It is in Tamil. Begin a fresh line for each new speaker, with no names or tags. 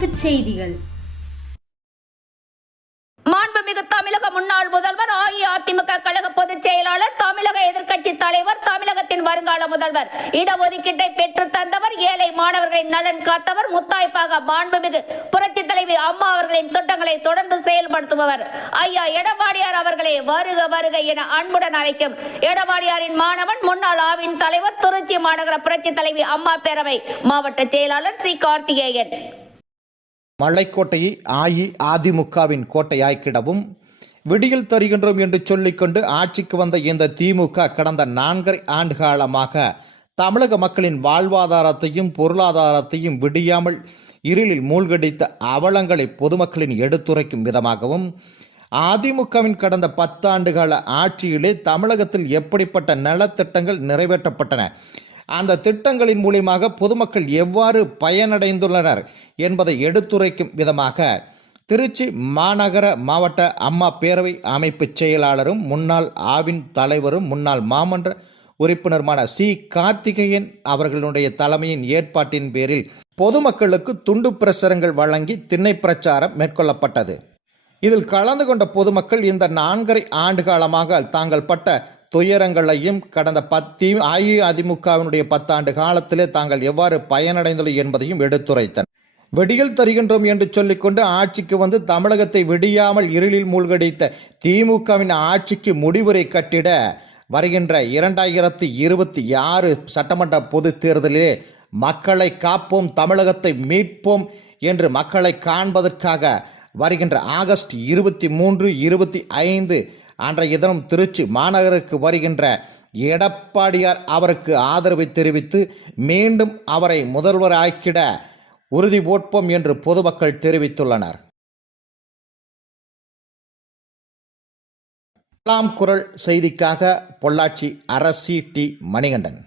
செய்திகள்.
மாண்புமிகு தமிழக முன்னாள் முதல்வர் அஇஅதிமுக கழக பொதுச் செயலாளர் தமிழக எதிர்க்கட்சி தலைவர் தமிழகத்தின் வருங்கால முதல்வர் இடஒதுக்கீட்டை பெற்று தந்தவர் ஏழை மாணவர்களின் நலன் காத்தவர் முத்தாய்ப்பாக மாண்புமிகு புரட்சி தலைவி அம்மா அவர்களின் திட்டங்களை தொடர்ந்து செயல்படுத்துபவர். ஐயா எடப்பாடியார் அவர்களே வருக வருக என அன்புடன் அழைக்கும் எடப்பாடியாரின் மாணவன் முன்னாள் ஆவின் தலைவர் திருச்சி மாநகர புரட்சி தலைவி அம்மா பேரவை மாவட்ட செயலாளர் சி. கார்த்திகேயன்.
மலைக்கோட்டையை அஇஅதிமுகவின் கோட்டையாக்கிடவும் விடியல் தருகின்றோம் என்று சொல்லிக்கொண்டு ஆட்சிக்கு வந்த இந்த திமுக கடந்த நான்கரை ஆண்டு காலமாக தமிழக மக்களின் வாழ்வாதாரத்தையும் பொருளாதாரத்தையும் விடியாமல் இருளில் மூழ்கடித்த அவலங்களை பொதுமக்களின் எடுத்துரைக்கும் விதமாகவும் அதிமுகவின் கடந்த பத்தாண்டுகால ஆட்சியிலே தமிழகத்தில் எப்படிப்பட்ட நலத்திட்டங்கள் நிறைவேற்றப்பட்டன அந்த திட்டங்களின் மூலியமாக பொதுமக்கள் எவ்வாறு பயனடைந்துள்ளனர் என்பதை எடுத்துரைக்கும் விதமாக திருச்சி மாநகர மாவட்ட அம்மா பேரவை அமைப்பு செயலாளரும் முன்னாள் ஆவின் தலைவரும் முன்னாள் மாமன்ற உறுப்பினருமான சி. கார்த்திகேயன் அவர்களுடைய தலைமையின் ஏற்பாட்டின் பேரில் பொதுமக்களுக்கு துண்டு பிரசுரங்கள் வழங்கி திண்ணை பிரச்சாரம் மேற்கொள்ளப்பட்டது. இதில் கலந்து கொண்ட பொதுமக்கள் இந்த நான்கரை ஆண்டு காலமாக தாங்கள் பட்ட துயரங்களையும் கடந்த பத்தி அஇஅதிமுகவினுடைய பத்தாண்டு காலத்திலே தாங்கள் எவ்வாறு பயனடைந்தது என்பதையும் எடுத்துரைத்தனர். வெடியில் தருகின்றோம் என்று சொல்லிக்கொண்டு ஆட்சிக்கு வந்து தமிழகத்தை விடியாமல் இருளில் மூழ்கடித்த திமுகவின் ஆட்சிக்கு முடிவுரை கட்டிட வருகின்ற இரண்டாயிரத்தி இருபத்தி ஆறு சட்டமன்ற பொதுத் தேர்தலிலே மக்களை காப்போம் தமிழகத்தை மீட்போம் என்று மக்களை காண்பதற்காக வருகின்ற ஆகஸ்ட் இருபத்தி மூன்று இருபத்தி ஐந்து அன்றைய தினம் திருச்சி மாநகருக்கு வருகின்ற எடப்பாடியார் அவருக்கு ஆதரவை தெரிவித்து மீண்டும் அவரை முதல்வராக்கிட உறுதி போட்போம் என்று பொதுமக்கள் தெரிவித்துள்ளனர். கலாம் குரல் செய்திக்காக பொள்ளாச்சி அரசி டி மணிகண்டன்.